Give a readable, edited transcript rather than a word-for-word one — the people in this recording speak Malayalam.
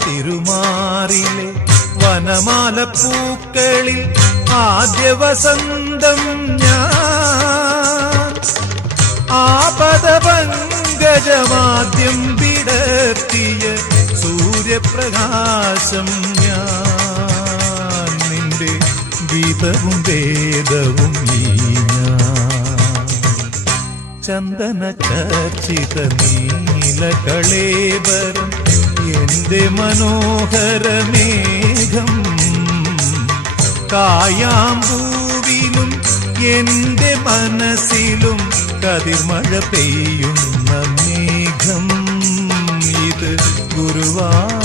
തിരുമാറിലെ വനമാല പൂക്കളിൽ ആദ്യ വസന്തം ഞാൻ ആപദപങ്കജമാദ്യം വിടർത്തിയ സൂര്യപ്രകാശം ഞാൻ നിന്റെ ഗീതവും വേദവും ഈ ചന്ദന ചർച്ചിത നീലകളേബരം എന്റെ മനോഹരമേഘം കായാമ്പൂവിലും എന്റെ മനസ്സിലും കതിർമഴ പെയ്യുന്ന മേഘം ഇത് ഗുരുവായൂർ